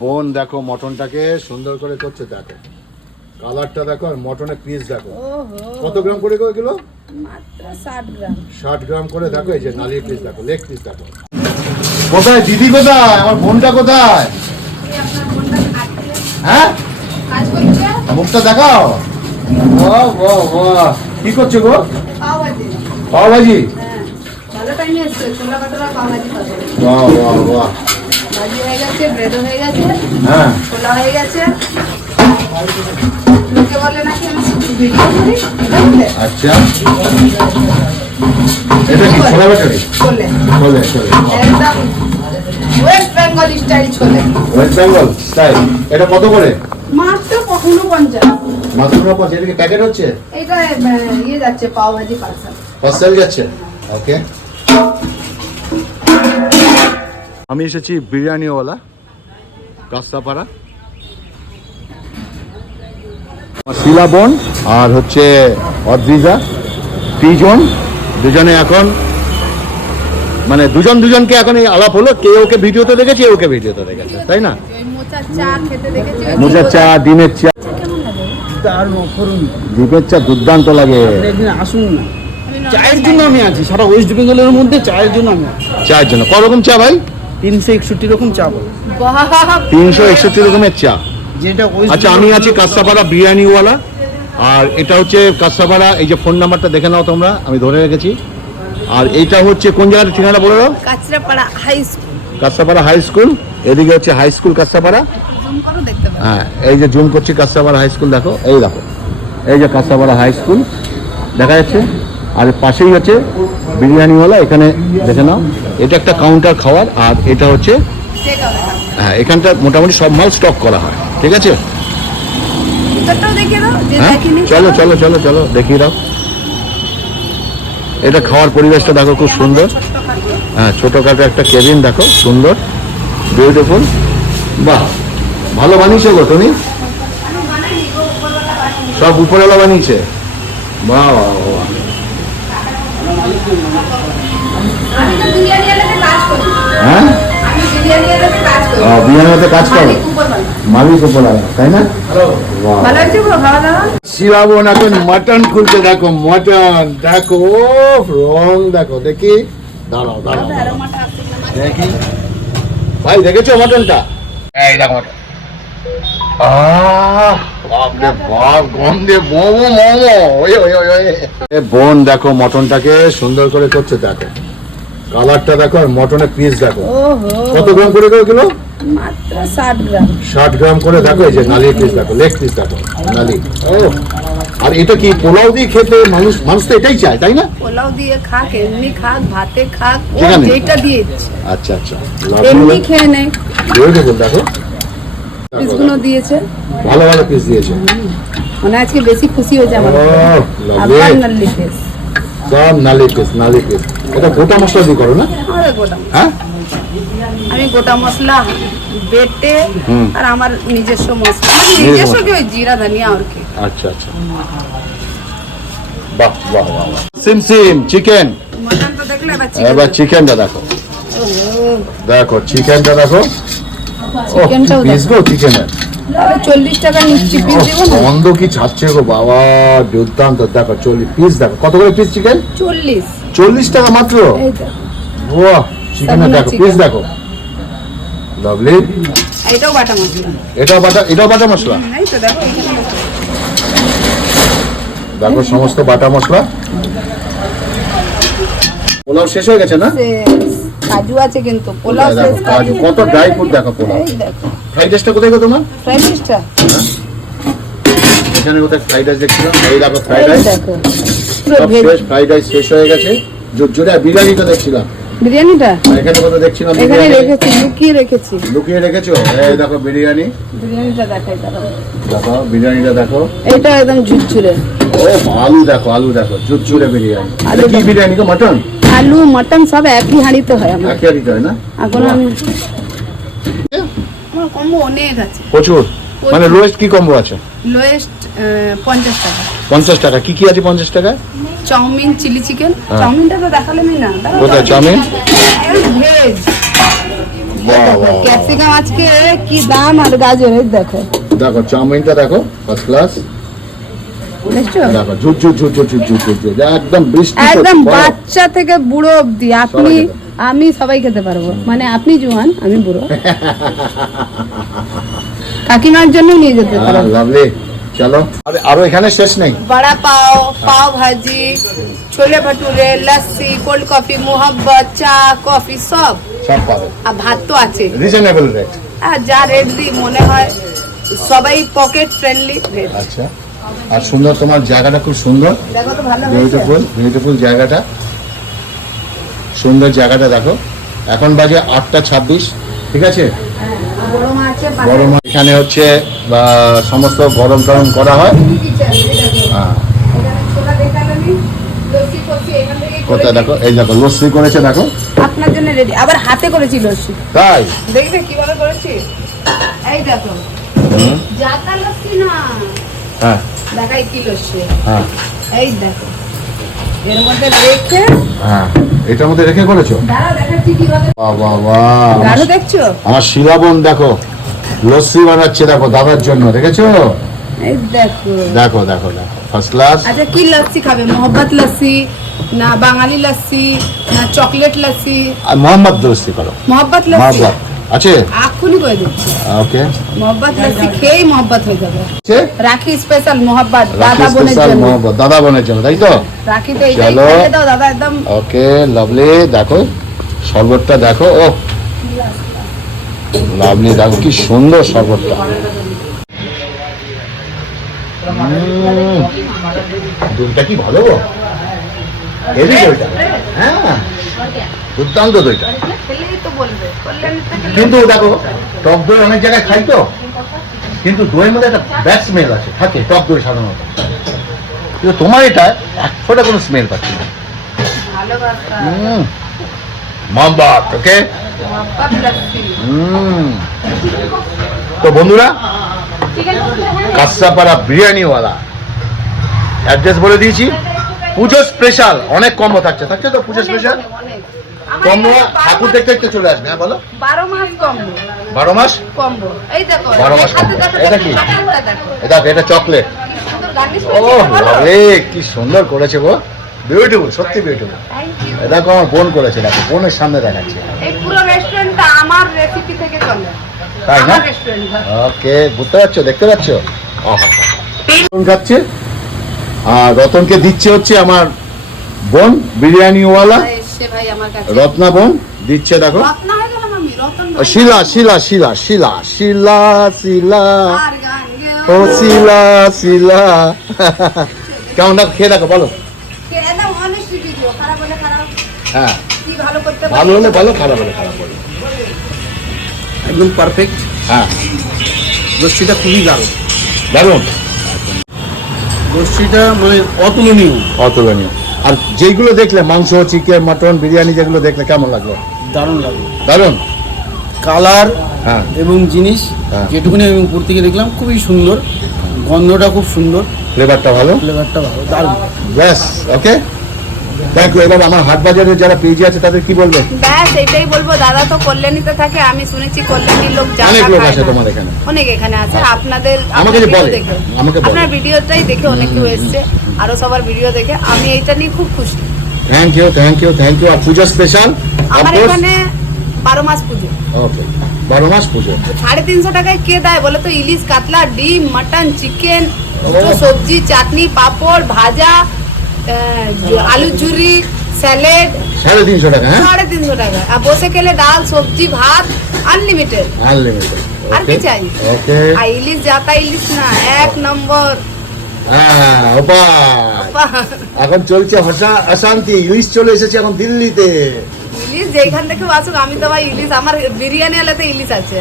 বোন দেখো মটনটাকে সুন্দর করে করছে, দেখো কালারটা দেখো, আর মটনের পিস দেখো কত গ্রাম করে কিলো, মাত্র 60 গ্রাম। 60 গ্রাম করে দেখো। এই যে নালির পিস দেখো, লেগ পিস দেখো। কোথায় দিদি, কোথায় আমার বোনটা, কোথায়? হ্যাঁ মুখটা দেখাও। কি করছো গো? পাও ভাজি। ভালো টাইমে এসেছে, ছোলা কাটরা পাও ভাজি খাবে। বাহ বাহ বাহ, ভাজি হয়ে গেছে, ব্রেড হয়ে গেছে, হ্যাঁ ছোলা হয়ে গেছে। লোকে বলে নাকি আমি ভিডিও করি, আচ্ছা এটা কি ছোলা বাটারি? ছোলে ছোলে ছোলে, একদম ওয়েস্ট বেঙ্গল স্টাইল ছোলে। ওয়েস্ট বেঙ্গল স্টাইল। এটা কত করে? মাত্র 49। মাত্র 50। এটা কি প্যাকেট হচ্ছে? এটা ইয়ে যাচ্ছে পাও ভাজি পার্সেল। পার্সেল যাচ্ছে, ওকে। আমি এসেছি বিরিয়ানিওয়ালা কাস্তাপাড়া, শিলা বোন আর হচ্ছে অদ্রিজা, দুজনে এখন মানে দুজনকে এখন এই আলাপ হলো। কে ওকে ভিডিওতে দেখেছে, ওকে ভিডিওতে দেখেছে, তাই না? ওই মোচার চা খেতে দেখেছি। মোচার চা, ডিমের চা, কেমন লাগে? ডিমের চা দুর্দান্ত লাগে। একদিন আসুন না, চায়ের জন্য আমি আছি। সারা ওয়েস্ট বেঙ্গলের মধ্যে চায়ের জন্য আমি আছি। চায়ের জন্য ক রকম চা ভাই? 361 রকম চা বলো। বাহ, 361 রকমের চা। যেটা আচ্ছা, আমি আছি কাস্তাপাড়া বিরিয়ানিওয়ালা, আর এটা হচ্ছে কাস্তাপাড়া। এই যে ফোন নাম্বারটা দেখে নাও তোমরা, আমি ধরে রেখেছি। আর এইটা হচ্ছে কোন জায়গার ঠিকানা বলে দাও? Kanchrapara high school. Kastapara high school, এদিকে হচ্ছে হাই স্কুল কাস্তাপাড়া। জুম করো দেখতে পাবে। হ্যাঁ, এই যে জুম করছি কাস্তাপাড়া হাই স্কুল, দেখো এই দেখো, এই যে কাস্তাপাড়া হাই স্কুল দেখা যাচ্ছে। আর পাশেই হচ্ছে বিরিয়ানিওয়ালা, এখানে দেখে নাও। এটা একটা কাউন্টার খাওয়ার, আর এটা হচ্ছে হ্যাঁ, এখানটা মোটামুটি সব মাল স্টক করা হয়, ঠিক আছে। ভিতরটাও দেখিয়ে দাও, যে হ্যাঁ দেখিনি। চলো চলো চলো চলো দেখিয়ে দাও। এটা খাওয়ার পরিবেশটা দেখো, খুব সুন্দর। হ্যাঁ, ছোটখাটো একটা কেবিন দেখো, সুন্দর, বিউটিফুল। বাহ, ভালো বানিয়েছো গো তুমি, সব উপরওয়ালা বানিয়েছে। বাহ বাহ বাহ। আমি তো বিরিয়ানিওয়ালাতে কাজ করি। হ্যাঁ, আমি বিরিয়ানিওয়ালাতে কাজ করি। বিরিয়ানিতে কাজ করো, মালিক উপরওয়ালা। মালিক উপরওয়ালা, তাই না? বাহ। ভালো হয়েছে গো খাওয়া দাওয়া? শিবাবন এখন মটন খুলতে, দেখো মটন দেখো, রং দেখো, দেখি, দাঁড়াও দাঁড়াও দাঁড়াও। দেখি ভাই, দেখেছো মটনটা? এই দেখো মটন। বাপরে বাপ, গন্ধে মোমো মোমো। বোন দেখো মটনটাকে সুন্দর করে করছে, দেখো কালারটা দেখো, আর মটনের পিস দেখো কত গ্রাম করে কিলো, মাত্র 60 গ্রাম। 60 গ্রাম করে দেখো। এই যে নালির পিস দেখো, লেগ পিস দেখো, নালি। ও, আর এটা কি পোলাও দিয়ে খেতে মানুষ তো এটাই চায়, তাই না? পোলাও দিয়ে খাক, এমনি খাক, ভাতে খাক, ও যেখানে। যেটা দিয়ে ইচ্ছে। আচ্ছা আচ্ছা, এমনি খেয়ে নেয়। বিউটিফুল দেখো, পিসগুলো দিয়েছে, ভালো ভালো পিস দিয়েছে। মানে আজকে বেশি খুশি হয়েছে আমার। ও, আবার lovely। নাল্লি পিস। সব নালি পিস, নালি পিস। এটা গোটা মশলা দিয়ে করো না? আরে গোটা মশলা। হ্যাঁ, আমি গোটা মশলা বেটে, আর আমার নিজস্ব মশলা, নিজস্ব কি ওই জিরা ধনিয়া আর কি। আচ্ছা আচ্ছা, বাহ বাহ বাহ। সিম সিম চিকেন, মটন তো দেখলে, এবার চিকেনটা দেখো, দেখো চিকেনটা দেখো। চিকেনটাও পিস গো চিকেনের, তাহলে 40 টাকা নিচ্ছি, পিস দেবো না? গন্ধ কি ছাড়ছে গো বাবা, দুর্দান্ত। দেখো 40 পিস, দেখো কত করে পিস চিকেন? 40। 40 টাকা মাত্র। এই তো বাহ, চিকেনের দেখো পিস দেখো, লাভলি। এটাও বাটা মশলা। এটাও বাটা মশলা। এই তো দেখো, এখানে দেখো সমস্ত বাটা মশলা। পোলাও শেষ হয়ে গেছে না? শেষ। কাজু আছে কিন্তু, পোলাও শেষ, দেখো, কাজু, কত ড্রাই ফ্রুট দেখো পোলাও। এই দেখো ফ্রাইড রাইসটা কোথায় গো তোমার? ফ্রাইড রাইসটা, এখানে কোথায় ফ্রাইড রাইস দেখছিলাম, এই দেখো এই ফ্রাইড রাইস। দেখো পুরো সব ভেজ। শেষ, ফ্রাইড রাইস শেষ হয়ে গেছে। জোরে বিরিয়ানিটা দেখছিলাম, বিরিয়ানিটা এখানে কোথায় দেখছিলাম এখানে বিরিয়ানি। রেখেছি, লুকিয়ে রেখেছি। লুকিয়ে রেখেছো? এই দেখো বিরিয়ানি, বিরিয়ানিটা দেখাই দাঁড়াও। দেখো বিরিয়ানিটা দেখো। এটা একদম ঝুরঝুরে। ও আলু দেখো, আলু দেখো, জুজুরে বিরিয়ানি। আলু এটা কি বিরিয়ানি গো? মটন? আলু মটন সব একই হাঁড়িতে হয় আমার। একই আলু হয় না? এখন আমি আমার কম্বো অনেক আছে, প্রচুর, মানে লোয়েস্ট কি কম্বো আছে? লোয়েস্ট 50 টাকা। 50 টাকা। কি কি আছে 50 টাকায়? Chowmein, chilli chicken. হ্যাঁ। চাউমিনটা তো দেখালেনই না। কোথায় চাউমিন? ভেজ বাহ, বাহ। ক্যাপসিকাম আজকে কি দাম আর গাজর এই দেখো দেখো চাউমিনটা দেখো ফার্স্ট ক্লাস, দেখছো দেখো ঝুট ঝুট ঝুট ঝুট ঝুট ঝুট ঝুট ঝুট, একদম বৃষ্টি তো, একদম বরফ। বাচ্চা থেকে বুড়ো অব্দি আপনি সবাই খেতে আমি সবাই খেতে পারবো, মানে আপনি জোয়ান আমি বুড়ো কাকিমার জন্য নিয়ে যেতে পারবো। লাভলি, চলো আরো এখানে শেষ নেই। বড়া পাও, পাও ভাজি, ছোলে ভটুরে, লস্যি, কোল্ড কফি, মোহব্বত, চা, কফি সব, সব পাবে আর ভাত তো আছে। Reasonable rate. আর যা রেট দিই মনে হয় সবাই পকেট ফ্রেন্ডলি রেট। আচ্ছা, আর সুন্দর, তোমার জায়গাটা খুব সুন্দর, দেখো তো ভালো হয়েছে। বিউটিফুল বিউটিফুল জায়গাটা, সুন্দর জায়গাটা দেখো। এখন বাজে 8:26, ঠিক আছে। বড় মাছ আছে, বড় মাছ এখানে হচ্ছে সমস্ত গরম টরম করা হয়। হ্যাঁ, কোথায় দেখো, এই দেখো লস্যি করেছে দেখো, আপনার জন্য রেডি, আবার হাতে করেছি লস্যি, তাই। দেখবে কিভাবে করেছি। এই দেখো জাতা লস্যি না, হ্যাঁ দেখাই কি লস্যি। হ্যাঁ এই দেখো এর মধ্যে রেখে, হ্যাঁ, এটার মধ্যে রেখে করেছো। দাঁড়াও দেখাচ্ছি কিভাবে। বাহ বাহ বাহ, গাঢ় দেখছো? আমার শিলাবন দেখো লস্যি বানাচ্ছে দেখো দাদার জন্য, দেখেছো? এই দেখো দেখো দেখো দেখো, ফার্স্ট ক্লাস। আচ্ছা কি লস্যি খাবে, মোহব্বত লস্যি না বাঙালি লস্যি না চকলেট লস্যি? আর মোহাম্মদ লস্যি করো। মোহব্বত লস্যি মোহাম্মদ আছে, এক্ষুনি করে দিচ্ছি। ওকে। মোহব্বত লস্যি খেয়েই মোহব্বত হয়ে যাবে। আছে রাখি স্পেশাল মোহব্বত রাখি দাদা বোনের স্পেশাল জন্য। মোহাম্মদ দাদা বোনের জন্য, তাই তো? রাখিতে এইটাই চলো। খেতে দাও দাদা, একদম ওকে, লাভলি। দেখো শরবতটা দেখো, ও লাভলি, দেখো কি সুন্দর শরবতটা। দুধটা কি ভালো গো, হেভি দইটা। হ্যাঁ, দুর্দান্ত দইটা। খেলেই তো বলবে, কল্যাণী থেকে কিন্তু দেখো টক দই অনেক জায়গায় খাই তো, কিন্তু দইয়ের মধ্যে একটা ব্যাড স্মেল আছে, থাকে টক দই সাধারণত, কিন্তু তোমার এটা এক ফোঁটা কোনো স্মেল পাচ্ছি না। ভালোবাসা মোহাম্মদ, ওকে। মোহব্বত লস্যি। তো বন্ধুরা, কাঁচরাপাড়া বিরিয়ানিওয়ালা অ্যাড্রেস বলে দিয়েছি। পুজো স্পেশাল অনেক কম্বো থাকছে, থাকছে তো পুজো স্পেশাল অনেক। কম্বো। ঠাকুর দেখতে দেখতে চলে আসবে। হ্যাঁ বলো, 12 মাস কম্বো 12 মাস কম্বো। এই দেখো 12 মাস হাতে combo। দেখো, এটা কি? চকলেটটা দেখো। এটা এটা চকলেট। কি সুন্দর garnish ও করেছে, ভালো? লাভলি, কি সুন্দর করেছে গো, বিউটিফুল, সত্যি বিউটিফুল। Thank you। দেখো আমার বোন করেছে, দেখো বোনের সামনে দেখাচ্ছে, এই পুরো রেস্টুরেন্টটা আমার রেসিপি থেকে চলে। তাই না? আমার রেস্টুরেন্ট। ওকে, বুঝতে পারছো, দেখতে পাচ্ছ। রতন খাচ্ছে, আর রতনকে দিচ্ছে হচ্ছে আমার বোন বিরিয়ানিওয়ালা, এসে ভাই আমার কাছে। রত্না বোন দিচ্ছে দেখো। রত্না হয়ে গেলাম আমি, রতন ও, শিলা শিলা শিলা শিলা শিলা শিলা, আর গান গেও। ও শিলা শিলা। কেমন দেখো, খেয়ে দেখো, বলো। একদম honest video, খারাপ হলে খারাপ, হ্যাঁ, কি ভালো করতে পারি। ভালো হলে ভালো, খারাপ হলে খারাপ বলো। একদম পারফেক্ট। হ্যাঁ, লস্যিটা খুবই দারুণ, দারুণ, লস্যিটা মানে অতুলনীয়, অতুলনীয়। আর যেগুলো দেখলে মাংস, চিকেন, মটন, বিরিয়ানি যেগুলো দেখলে কেমন লাগলো? দারুণ লাগে। দারুণ। কালার হ্যাঁ, এবং জিনিস হ্যাঁ। যেটুকুনি আমি উপর থেকে দেখলাম খুবই সুন্দর, গন্ধটা খুব সুন্দর, ফ্লেভারটা ভালো, ফ্লেভারটা ভালো, দারুণ। ব্যাস, ওকে, থ্যাংক ইউ। এবার আমার হাট বাজারের যারা পেজে আছে তাদের কি বলবে? ব্যাস এটাই বলবো, দাদা তো কল্যাণীতে থাকে, আমি শুনেছি কল্যাণীর লোক যা অনেক তা লোক খায় আছে না। তোমার এখানে। অনেক এখানে আছে, আপনাদের আমাকে যে আপনার বলে, video দেখে, আমাকে বলে। আপনার ভিডিওটাই দেখে অনেক কেউ এসছে, আরো সবার ভিডিও দেখে আমি এইটা নিয়ে খুব খুশি। Thank you, thank you, thank you. আর পুজো স্পেশাল আমার এখানে 12 মাস পুজো, ওকে, 12 মাস পুজো। 350 টাকায় কে দেয় বলে তো? ইলিশ, কাতলা, ডিম, মটন, চিকেন, ও। সবজি, চাটনি, পাপড়, ভাজা, আলু ঝুরি, স্যালেড, 350 টাকা। হ্যাঁ, 350 টাকা। আর বসে খেলে ডাল, সবজি, ভাত আনলিমিটেড। আনলিমিটেড। আর কি চাই? ওকে, আর ইলিশ, জাতা ইলিশ না, 1 নম্বর। হ্যাঁ, ওপা। এখন চলছে অশান্তি, ইলিশ চলে এসেছে এখন দিল্লিতে। ইলিশ যেখান থেকে আসুক, আমি তো ভাই ইলিশ, আমার বিরিয়ানি হলেতে ইলিশ আছে।